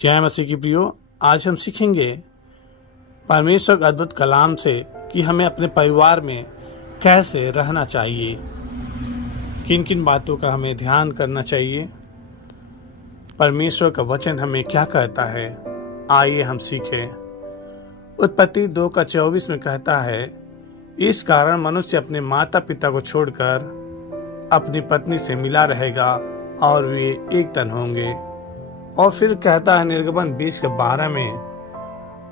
जय मसीह की प्रियो। आज हम सीखेंगे परमेश्वर के अद्भुत कलाम से कि हमें अपने परिवार में कैसे रहना चाहिए, किन किन बातों का हमें ध्यान करना चाहिए, परमेश्वर का वचन हमें क्या कहता है। आइए हम सीखें। उत्पत्ति 2:24 में कहता है, इस कारण मनुष्य अपने माता पिता को छोड़कर अपनी पत्नी से मिला रहेगा और वे एक तन होंगे। और फिर कहता है निर्गमन 20:12 में,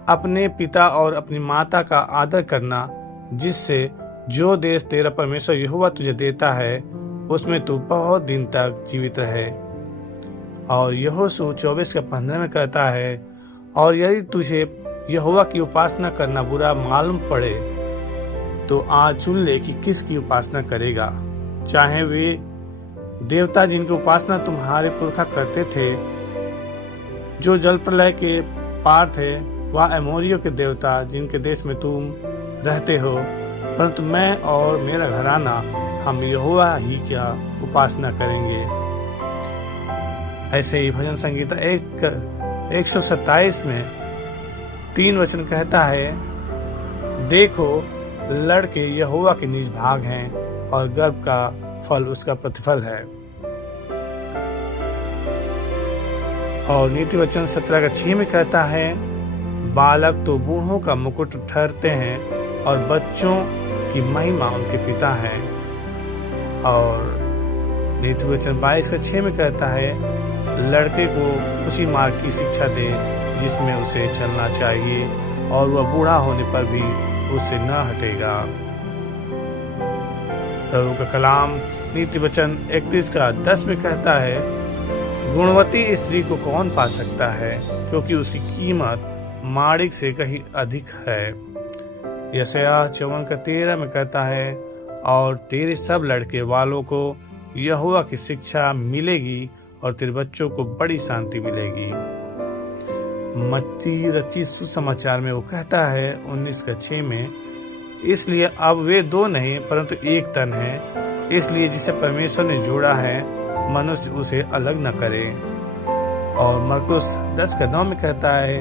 अपने पिता और अपनी माता का आदर करना, जिससे जो देश तेरा परमेश्वर यहोवा तुझे देता है उसमें तू बहुत दिन तक जीवित रहे। और यहोशू 24:15 में कहता है, और यदि तुझे यहोवा की उपासना करना बुरा मालूम पड़े तो आज चुन ले कि किसकी उपासना करेगा, चाहे वे देवता जिनकी उपासना तुम्हारे पुरखा करते थे जो जल प्रलय के पार थे, वह अमोरियों के देवता जिनके देश में तुम रहते हो, परंतु मैं और मेरा घराना हम यहोवा ही क्या उपासना करेंगे। ऐसे ही भजन संगीता 127 में 3 वचन कहता है, देखो लड़के यहोवा के निज भाग हैं और गर्भ का फल उसका प्रतिफल है। और नीति वचन 17:6 में कहता है, बालक तो बूढ़ों का मुकुट ठहरते हैं और बच्चों की महिमा उनके पिता हैं। और नीति वचन 22:6 में कहता है, लड़के को उसी मार्ग की शिक्षा दे जिसमें उसे चलना चाहिए और वह बूढ़ा होने पर भी उससे न हटेगा। प्रभु का कलाम नीति वचन 31:10 में कहता है, गुणवती स्त्री को कौन पा सकता है, क्योंकि उसकी कीमत माणिक से कहीं अधिक है। यशायाह 54:13 में कहता है, और तेरे सब लड़के वालों को यहोवा की शिक्षा मिलेगी और तेरे बच्चों को बड़ी शांति मिलेगी। मत्ती रचित सुसमाचार में वो कहता है 19:6 में, इसलिए अब वे 2 नहीं परंतु एक तन है, इसलिए जिसे परमेश्वर ने जोड़ा है मनुष्य उसे अलग न करे। और मरकुस 10:9 में कहता है,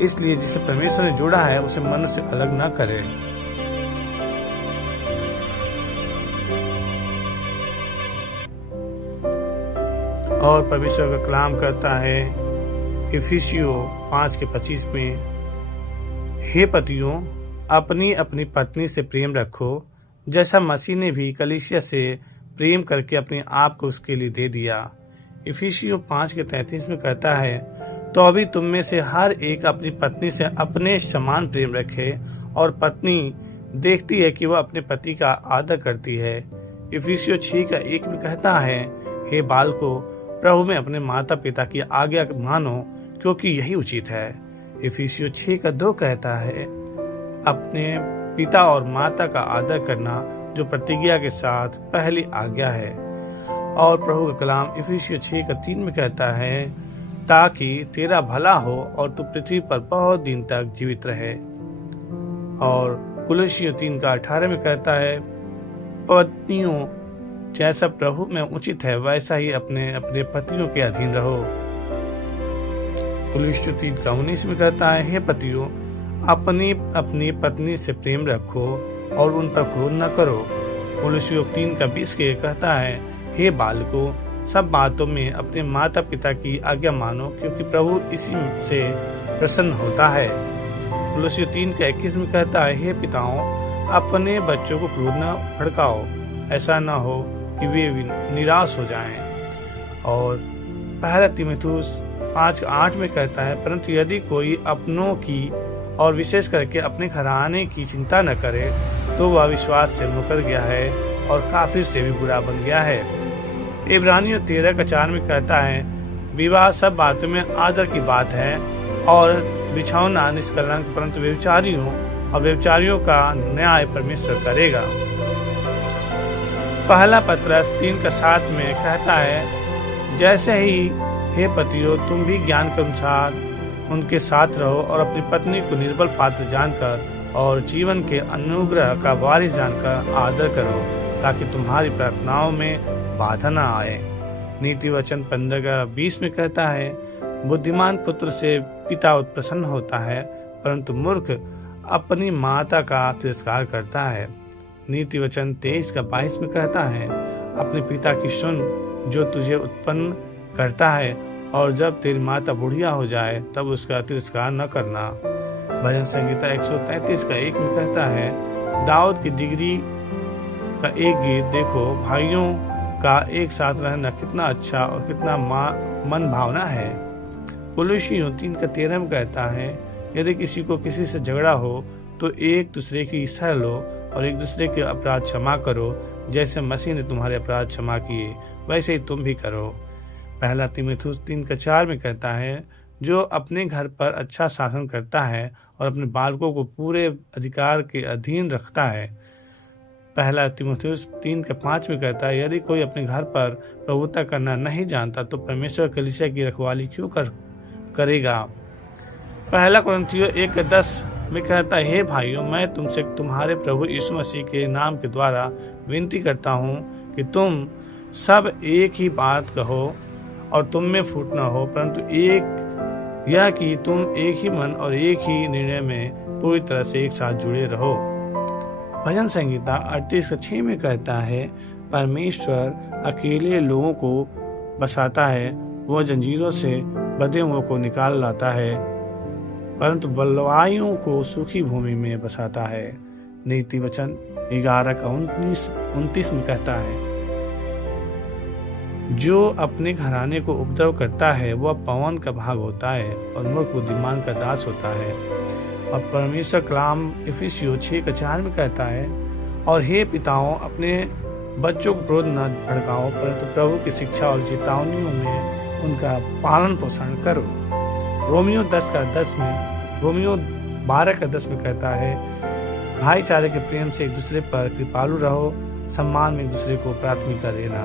इसलिए जिसे परमेश्वर ने जोड़ा है उसे मनुष्य अलग न करे। और परमेश्वर का कलाम कहता है इफिसियों 5:25 में, हे पतियों अपनी अपनी पत्नी से प्रेम रखो, जैसा मसीह ने भी कलीसिया से प्रेम करके अपने आप को उसके लिए दे दिया। इफिसियों 5:33 में कहता है, तो अभी तुम में से हर एक अपनी पत्नी से अपने समान प्रेम रखे, और पत्नी देखती है कि वह अपने पति का आदर करती है। इफिसियों 6:1 में कहता है, हे बालको प्रभु में अपने माता पिता की आज्ञा मानो, क्योंकि यही उचित है। इफिसियों 6:2 कहता है, अपने पिता और माता का आदर करना, जो प्रतिज्ञा के साथ पहली आज्ञा है। और प्रभु का कलाम इफिसियों 6:3 में कहता है, ताकि तेरा भला हो और तू पृथ्वी पर बहुत दिन तक जीवित रहे। और कुलुस्सियों 3:18 में कहता है, पत्नियों जैसा प्रभु में उचित है वैसा ही अपने अपने पतियों के अधीन रहो। कुलुस्सियों 3:19 में कहता है, हे पतियों अपनी अपनी पत्नी से प्रेम रखो और उन पर क्रोध न करो। कुलुस्सियों 3:20 के कहता है, हे बालको सब बातों में अपने माता पिता की आज्ञा मानो, क्योंकि प्रभु इसी से प्रसन्न होता है। कुलुस्सियों 3:21 में कहता है, हे पिताओं अपने बच्चों को क्रोध न भड़काओ, ऐसा न हो कि वे निराश हो जाएं। और पहला तीमुथियुस 5:8 में कहता है, परंतु यदि कोई अपनों की और विशेष करके अपने घराने की चिंता न करे तो वह विश्वास से मुकर गया है और काफिर से भी बुरा बन गया है। इब्रानियों 13:4 में कहता है, विवाह सब बातों में आदर की बात है और बिछौना निष्कलंक, परंतु व्यभिचारियों और व्यभिचारियों का न्याय परमेश्वर करेगा। पहला पत्रस 3:7 में कहता है, जैसे ही हे पतियों तुम भी ज्ञान के अनुसार उनके साथ रहो और अपनी पत्नी को निर्बल पात्र जानकर और जीवन के अनुग्रह का वारिस जानकर आदर करो, ताकि तुम्हारी प्रार्थनाओं में बाधा न आए। नीति वचन 15:20 में कहता है, बुद्धिमान पुत्र से पिता प्रसन्न होता है, परंतु मूर्ख अपनी माता का तिरस्कार करता है। नीति वचन 23:22 में कहता है, अपने पिता की सुन जो तुझे उत्पन्न करता है, और जब तेरी माता बुढ़िया हो जाए तब उसका तिरस्कार न करना। भजन संगीता 133:1 में कहता है, दाऊद की डिग्री का एक गीत देखो, भाइयों का एक साथ रहना कितना अच्छा और कितना मन भावना है। कुलुसियों 3:13 में कहता है, यदि किसी को किसी से झगड़ा हो तो एक दूसरे की सह लो और एक दूसरे के अपराध क्षमा करो, जैसे मसीह ने तुम्हारे अपराध क्षमा किए वैसे ही तुम भी करो। पहला तीमुथियुस 3:4 में कहता है, जो अपने घर पर अच्छा शासन करता है और अपने बालकों को पूरे अधिकार के अधीन रखता है। पहला तीमुथियुस 3:5 में कहता है, यदि कोई अपने घर पर प्रभुता करना नहीं जानता तो परमेश्वर कलीसिया की रखवाली क्यों करेगा। पहला कुरिन्थियों 1:10 में कहता है, हे भाइयों, मैं तुमसे तुम्हारे प्रभु यीशु मसीह के नाम के द्वारा विनती करता हूँ कि तुम सब एक ही बात कहो और तुम में फूट न हो, परंतु एक यह कि तुम एक ही मन और एक ही निर्णय में पूरी तरह से एक साथ जुड़े रहो। भजन संगीता 38:6 में कहता है, परमेश्वर अकेले लोगों को बसाता है, वह जंजीरों से बंधे हुओं को निकाल लाता है, परंतु बलवाइयों को सूखी भूमि में बसाता है। नीति वचन 11:29 में कहता है, जो अपने घराने को उपद्रव करता है वह पवन का भाग होता है और मूर्ख बुद्धिमान का दास होता है। और परमेश्वर कलाम इफिसियों 6:4 में कहता है, और हे पिताओं, अपने बच्चों को क्रोध न भड़काओ, परंतु प्रभु की शिक्षा और चेतावनियों में उनका पालन पोषण करो। रोमियो 12:10 में कहता है, भाईचारे के प्रेम से एक दूसरे पर कृपालु रहो, सम्मान में एक दूसरे को प्राथमिकता देना।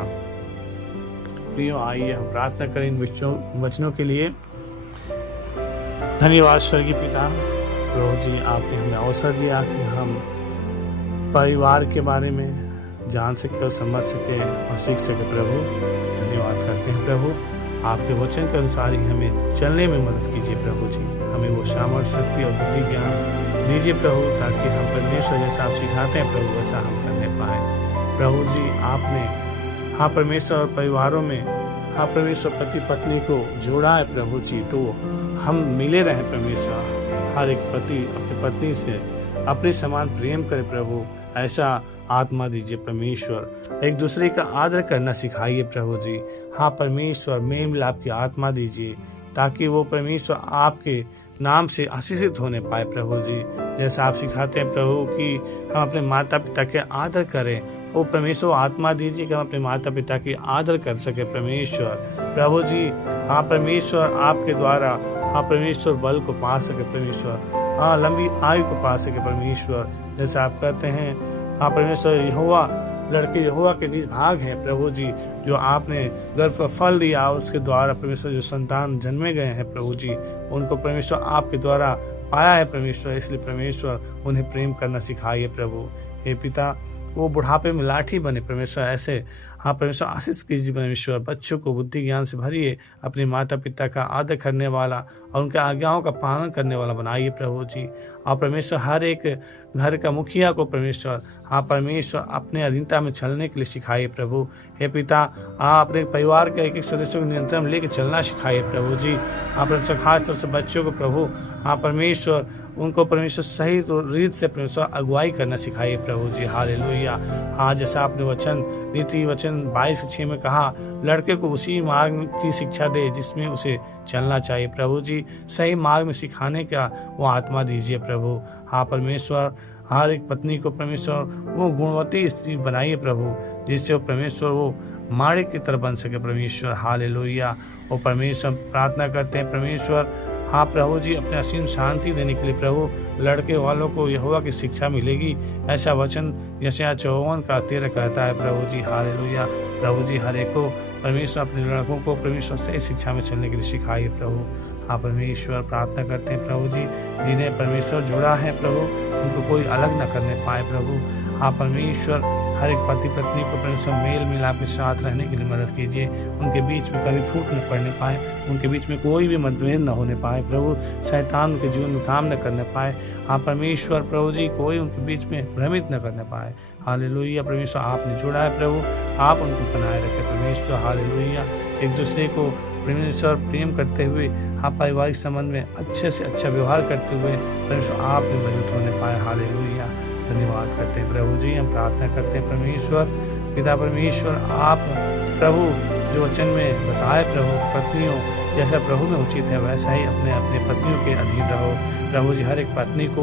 प्रियो, आइए हम प्रार्थना करें इन वचनों के लिए। धन्यवाद स्वर्गीय पिता, प्रभु जी, आपने हमें अवसर दिया कि हम परिवार के बारे में जान सके और समझ सके और सीख सके। प्रभु धन्यवाद करते हैं। प्रभु आपके वचन के अनुसार ही हमें चलने में मदद कीजिए। प्रभु जी, हमें वो सामर्थ्य, शक्ति और बुद्धि ज्ञान दीजिए प्रभु, ताकि हम परमेश्वर जैसा आप सिखाते हैं प्रभु वैसा हम करने पाए। प्रभु जी, आपने परमेश्वर और परिवारों में परमेश्वर पति पत्नी को जोड़ा है प्रभु जी, तो हम मिले रहें परमेश्वर। हर एक पति अपनी पत्नी से अपने समान प्रेम करे प्रभु, ऐसा आत्मा दीजिए परमेश्वर। एक दूसरे का आदर करना सिखाइए प्रभु जी। परमेश्वर, मेल मिलाप की आत्मा दीजिए, ताकि वो परमेश्वर आपके नाम से आशीषित होने पाए प्रभु जी। जैसा आप सिखाते हैं प्रभु कि हम अपने माता पिता के आदर करें, वो परमेश्वर आत्मा दीजिए कि हम अपने माता पिता की आदर कर सके परमेश्वर। प्रभु जी, परमेश्वर आपके द्वारा परमेश्वर बल को पा सके परमेश्वर, लंबी आयु को पा सके परमेश्वर। जैसे आप कहते हैं परमेश्वर, यहोवा लड़के यहोवा के निज भाग हैं प्रभु जी, जो आपने गर्भ का फल दिया उसके द्वारा परमेश्वर जो संतान जन्मे गए हैं प्रभु जी, उनको परमेश्वर आपके द्वारा पाया है परमेश्वर। इसलिए परमेश्वर उन्हें प्रेम करना सिखाइए प्रभु। हे पिता, वो बुढ़ापे में लाठी बने परमेश्वर, ऐसे परमेश्वर आशीष कीजिए परमेश्वर। बच्चों को बुद्धि ज्ञान से भरिए, अपने माता पिता का आदर करने वाला और उनके आज्ञाओं का पालन करने वाला बनाइए प्रभु जी। और परमेश्वर हर एक घर का मुखिया को परमेश्वर परमेश्वर अपने अधीनता में चलने के लिए सिखाइए प्रभु। हे पिता, अपने परिवार के एक एक सदस्यों को नियंत्रण में लेकर चलना सिखाइए प्रभु जी। परमेश्वर खास तौर से बच्चों को प्रभु परमेश्वर उनको परमेश्वर सही रीत से परमेश्वर अगुवाई करना सिखाइए प्रभु जी। हालेलुया। जैसा आपने वचन नीति वचन 22:6 में कहा, लड़के को उसी मार्ग की शिक्षा दे जिसमें उसे चलना चाहिए प्रभु जी। सही मार्ग में सिखाने का वो आत्मा दीजिए प्रभु। परमेश्वर, हर एक पत्नी को परमेश्वर वो गुणवती स्त्री बनाइए प्रभु, जिससे वो परमेश्वर वो माड़े की तरह बन सके परमेश्वर। हालेलुया। वो परमेश्वर प्रार्थना करते हैं परमेश्वर, प्रभु जी, अपने असीम शांति देने के लिए प्रभु लड़के वालों को यहोवा की शिक्षा मिलेगी, ऐसा वचन यशायाह 54:13 कहता है प्रभु जी। हालेलुया। प्रभु जी, हर एक को परमेश्वर अपने लड़कों को परमेश्वर सही शिक्षा में चलने के लिए सिखाइए प्रभु। परमेश्वर प्रार्थना करते हैं प्रभु जी, जिन्हें परमेश्वर जोड़ा है प्रभु, उनको कोई अलग न करने पाए प्रभु। हाँ परमेश्वर, हर एक पति पत्नी को परमेश्वर मेल मिलाप के साथ रहने के लिए मदद कीजिए। उनके बीच में कभी फूट न पड़ने पाए, उनके बीच में कोई भी मतभेद न होने पाए प्रभु, शैतान उनके जीवन में काम न करने पाए। हाँ परमेश्वर प्रभु जी, कोई उनके बीच में भ्रमित न करने पाए। हालेलुया परमेश्वर, आपने जोड़ा है प्रभु, आप उनको बनाए रखें परमेश्वर। हालेलुया, एक दूसरे को परमेश्वर प्रेम करते हुए, हाँ पारिवारिक संबंध में अच्छे से अच्छा व्यवहार करते हुए परमेश्वर आप में मजबूत होने पाए। हालेलुया, धन्यवाद करते हैं प्रभु जी। हम प्रार्थना करते हैं परमेश्वर पिता परमेश्वर, आप प्रभु जो वचन में बताए प्रभु, पत्नियों जैसा प्रभु में उचित है वैसा ही अपने अपने पत्नियों के अधीन रहो प्रभु जी। हर एक पत्नी को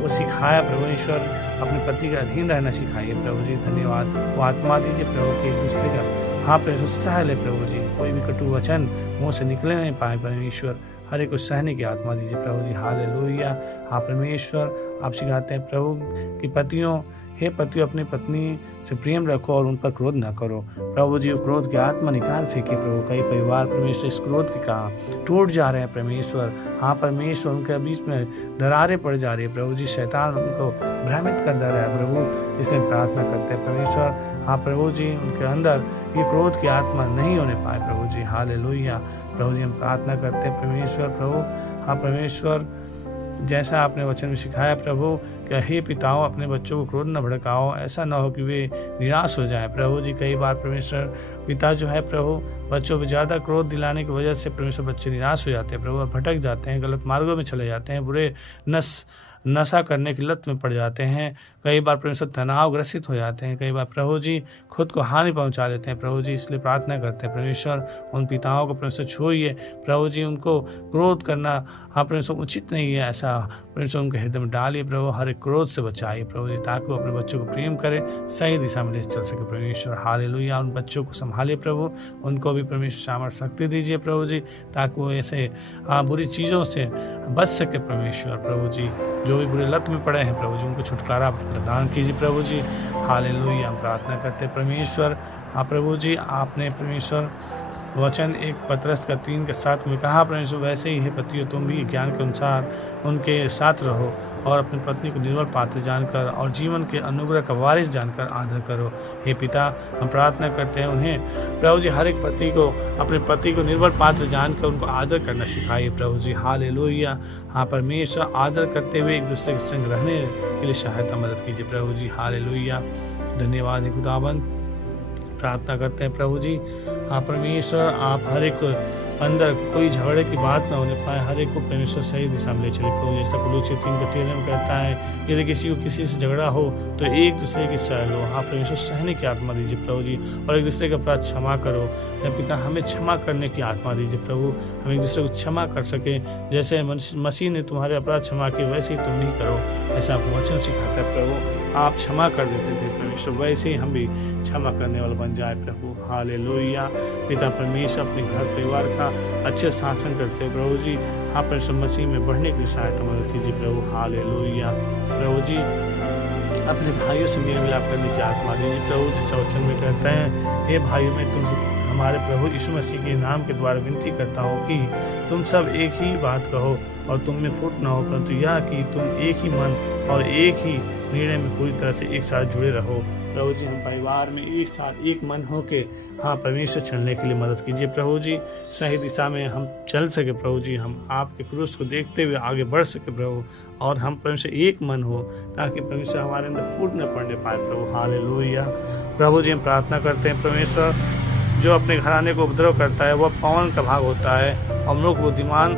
वो सिखाया प्रभु ईश्वर, अपने पति के अधीन रहना सिखाइए प्रभु जी। धन्यवाद, वो आत्मा दीजिए प्रभु कि एक दूसरे का हाँ परमेश्वर सह ले प्रभु जी, कोई भी कटु वचन मुँह से निकले नहीं पाए परमेश्वर, हर एक को सहने की आत्मा दीजिए प्रभु जी। हालेलुया, हाँ परमेश्वर, आप सिखाते हैं प्रभु कि पतियों, हे पतियों अपनी पत्नी से प्रेम रखो और उन पर क्रोध न करो प्रभु जी। क्रोध की आत्मा निकाल फेंकी प्रभु। कई परिवार परमेश्वर इस क्रोध के कारण टूट जा रहे हैं परमेश्वर। हाँ परमेश्वर, उनके बीच में दरारें पड़ जा रही है प्रभु जी, शैतान उनको भ्रमित कर जा रहा है प्रभु। इसलिए प्रार्थना करते हैं परमेश्वर, हाँ प्रभु जी, उनके अंदर ये क्रोध की आत्मा नहीं होने पाए प्रभु जी। हालेलुया प्रभु जी, हम प्रार्थना करते हैं परमेश्वर प्रभु, हाँ परमेश्वर, जैसा आपने वचन में सिखाया प्रभु कि हे पिताओं अपने बच्चों को क्रोध न भड़काओ, ऐसा न हो कि वे निराश हो जाएं प्रभु जी। कई बार परमेश्वर पिता जो है प्रभु, बच्चों पर ज़्यादा क्रोध दिलाने की वजह से परमेश्वर बच्चे निराश हो जाते हैं प्रभु, भटक जाते हैं, गलत मार्गों में चले जाते हैं, बुरे नशा करने की लत में पड़ जाते हैं। कई बार परमेश्वर तनाव ग्रसित हो जाते हैं, कई बार प्रभु जी खुद को हानि पहुंचा लेते हैं प्रभु जी। इसलिए प्रार्थना करते हैं परमेश्वर, उन पिताओं को परमेश्वर छूइए प्रभु जी। उनको क्रोध करना हाँ परमेश्वर उचित नहीं है, ऐसा परमेश्वर उनके हृदय में डालिए प्रभु। हर एक क्रोध से बचाइए प्रभु जी, ताकि वो अपने बच्चों को प्रेम करे, सही दिशा में ले चल सके परमेश्वर। हालेलुया, उन बच्चों को संभालिए प्रभु, उनको भी परमेश्वर सामर्थ्य शक्ति दीजिए प्रभु जी, ताकि वो ऐसे बुरी चीज़ों से बच सके परमेश्वर प्रभु जी। जो भी बुरे लत में पड़े हैं प्रभु जी, उनको छुटकारा प्रदान कीजिए प्रभु जी। हालेलुया, हम प्रार्थना करते हैं परमेश्वर, हाँ प्रभु जी, आपने परमेश्वर वचन 1 पतरस 3:7 में कहा परमेश्वर, वैसे ही है पतियों तुम भी ज्ञान के अनुसार उनके साथ रहो और अपनी पत्नी को निर्बल पात्र जानकर और जीवन के अनुग्रह का वारिस जानकर आदर करो। हे पिता, हम प्रार्थना करते हैं उन्हें प्रभु जी, हर एक पति को अपने पति को निर्बल पात्र जानकर उनको आदर करना सिखाइए प्रभु जी। हालेलुया, हाँ परमेश्वर, आदर करते हुए एक दूसरे के संग रहने के लिए सहायता मदद कीजिए प्रभु जी। हालेलुया, धन्यवाद है खुदावन। प्रार्थना करते हैं प्रभु जी, हाँ परमेश्वर, आप हर एक अंदर कोई झगड़े की बात ना होने पाए, हर एक को परमेश्वर सही दिशा में ले चले प्रभु। जैसा कुलूसियों 3:13 में कहता है, यदि किसी को किसी से झगड़ा हो तो एक दूसरे की सह लो। हाँ परमेश्वर, सहने की आत्मा दीजिए प्रभु जी, और एक दूसरे का अपराध क्षमा करो। या पिता, हमें क्षमा करने की आत्मा दीजिए प्रभु, हम एक दूसरे को क्षमा कर सके। जैसे मसीह ने तुम्हारे अपराध क्षमा किए, वैसे ही तुम भी करो, ऐसा आपको वचन सिखाता है प्रभु। आप क्षमा कर देते थे परमेश्वर, वैसे ही हम भी क्षमा करने वाले बन जाए प्रभु। हालेलुया, पिता परमेश्वर, अपने घर परिवार का अच्छे शासन करते हैं प्रभु जी। हाँ परमेश्वर, मसीह में बढ़ने की सहायता मदद कीजिए प्रभु। हालेलुया प्रभु जी, अपने भाइयों से मेल मिलाप करने की आत्मा दीजिए प्रभु। जैसा वचन में कहते हैं, हे भाइयों, मैं तुमसे हमारे प्रभु यीशु मसीह के नाम के द्वारा विनती करता हूँ कि तुम सब एक ही बात कहो और तुम में फूट न हो, परंतु यह कि तुम एक ही मन और एक ही निर्णय में पूरी तरह से एक साथ जुड़े रहो प्रभु जी। हम परिवार में एक साथ एक मन हो के हाँ परमेश्वर चलने के लिए मदद कीजिए प्रभु जी। सही दिशा में हम चल सके प्रभु जी, हम आपके क्रूस को देखते हुए आगे बढ़ सके प्रभु, और हम परमेश्वर एक मन हो, ताकि परमेश्वर हमारे अंदर फूट न पड़ने पाए प्रभु। हालेलुया प्रभु जी, हम प्रार्थना करते हैं परमेश्वर, जो अपने घराने को उपद्रव करता है वह पवन का भाग होता है और मूर्ख बुद्धिमान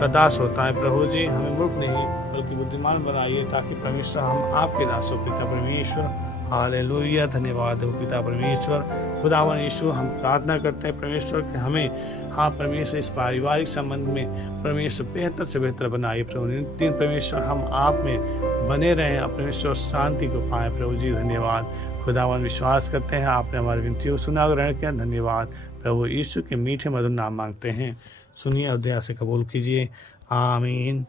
का दास होता है प्रभु जी। हमें मूर्ख नहीं बल्कि बुद्धिमान बनाइए, ताकि परमेश्वर हम आपके दास हो पिता परमेश्वर। हालेलुया, धन्यवाद हो पिता परमेश्वर। खुदावन यीशु, हम प्रार्थना करते हैं परमेश्वर कि हमें हाँ परमेश्वर इस पारिवारिक संबंध में परमेश्वर बेहतर से बेहतर बनाइए प्रभु। नित्य परमेश्वर हम आप में बने रहें, परमेश्वर शांति को पाए प्रभु जी। धन्यवाद खुदावन, विश्वास करते हैं आपने हमारी विनतियों को सुना, ग्रहण किया। धन्यवाद प्रभु यीशु के मीठे मधुर नाम मांगते हैं, सुनिए और दया से कबूल कीजिए, आमीन।